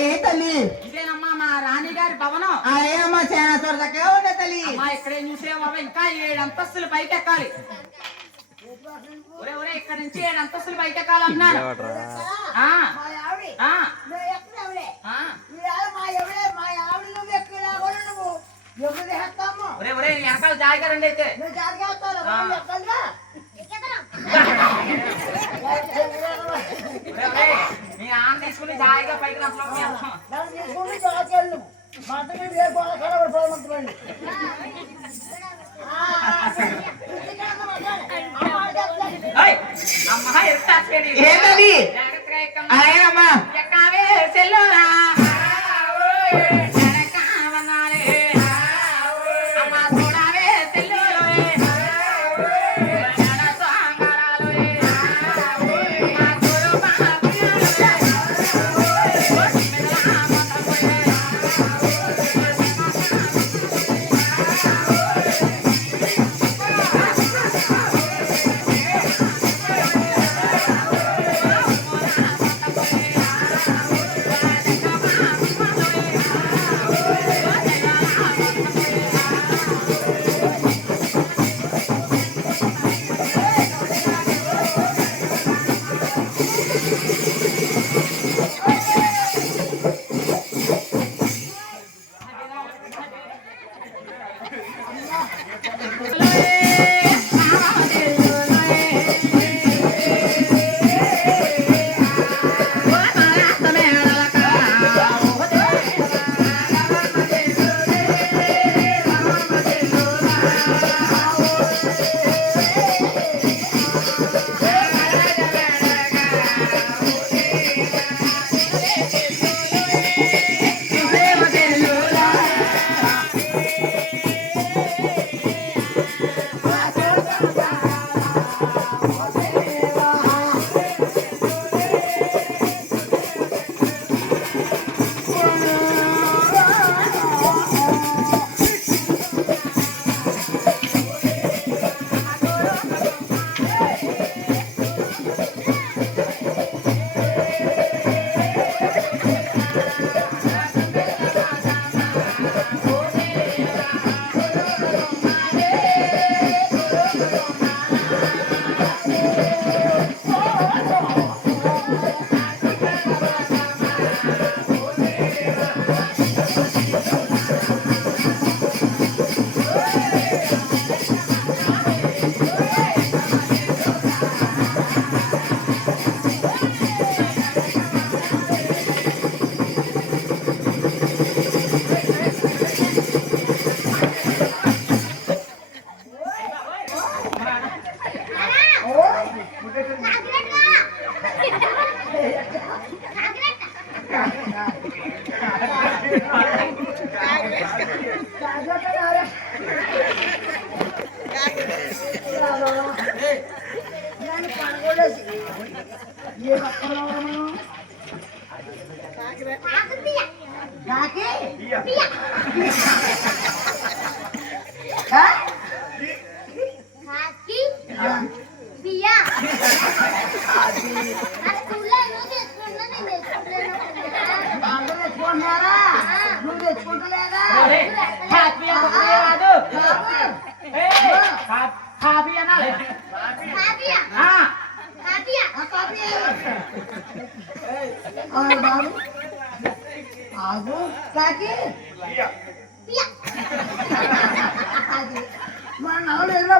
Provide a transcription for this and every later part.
ఏ తల్లి ఇదేనమ్మా మా రాణి గారి భవనం. ఏమమ్మా చాలా చోటకే ఉండే తల్లి. అమ్మా ఇక్కడే చూసేవా ఇంకా 7 అంతస్తులు పైకెక్కాలి. ఒరే ఒరే ఇక్కడ నుంచి 7 అంతస్తులు పైకెక్కాలి అన్నాను. ఒరే ఒరే వెనకాల జాయిగా రండి అయితే. మీ ఆన్ తీసుకుని జాయిగా పైకి అమ్మా ఏంటది అమ్మా ఎక్కావే సెల్లురా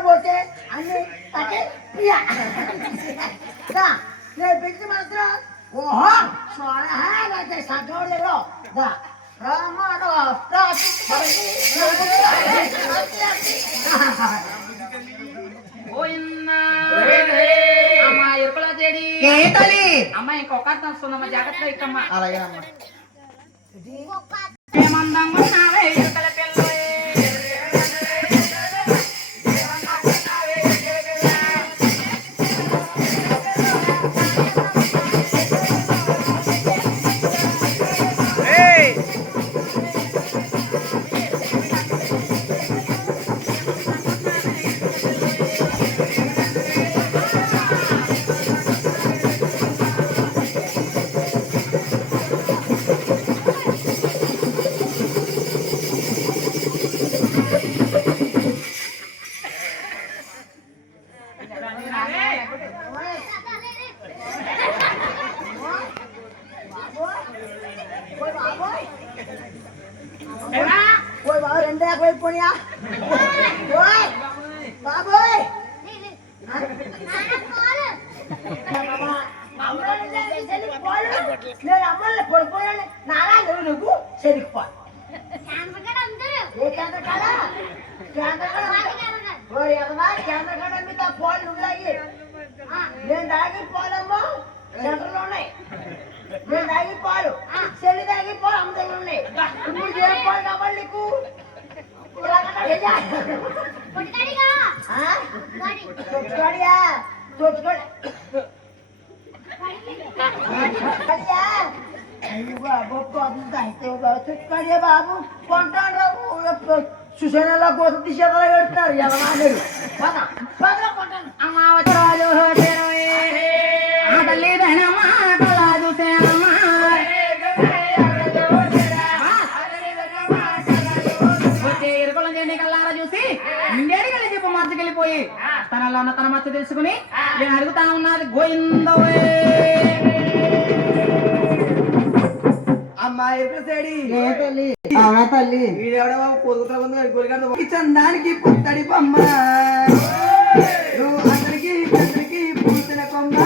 పోతే అన్ని పెట్టి మాత్రం ఓహో సగంలో అమ్మ ఇంకొక వస్తుందమ్మా జాగ్రత్తగా ఇక్కమ్మా. అలాగే అమ్మా. పోయిపోయా బాబోయ్ నేను అమ్మల్ని పడిపోయాను నాలా నువ్వు చెరిగిపోయి కేంద్రకాడ మీద పాలు ఉన్నాయి నేను తాగి పాలమ్మా సెంటర్లో ఉన్నాయి నేను తాగి పాలు చెల్లి తాగి పాలు అమ్మ దగ్గర ఉన్నాయి ఇప్పుడు ఏం పాలు కావాలి నీకు బాబు కొంటాడు సుసేనలా కోసం తీసేలా పెడతారు అమ్మా వచ్చరాజు తల్లిదనమ్మా కలాజు సేనమ్మా వచ్చే ఇరుకులం చేయండి కల్లారా చూసి ఇండేడి కలిసి చెప్పు మధ్యకెళ్ళిపోయి తనలో ఉన్న తన మచ్చ తెలుసుకుని నేను అడుగుతా ఉన్నది గోయిందవే అమ్మా ఎప్పుడు సైడి తల్లి అవునా తల్లి వీడెవడ పొదుగుతా చందానికి పుత్తడి బొమ్మ నువ్వు అతనికి తండ్రికి పూసిన కొమ్మ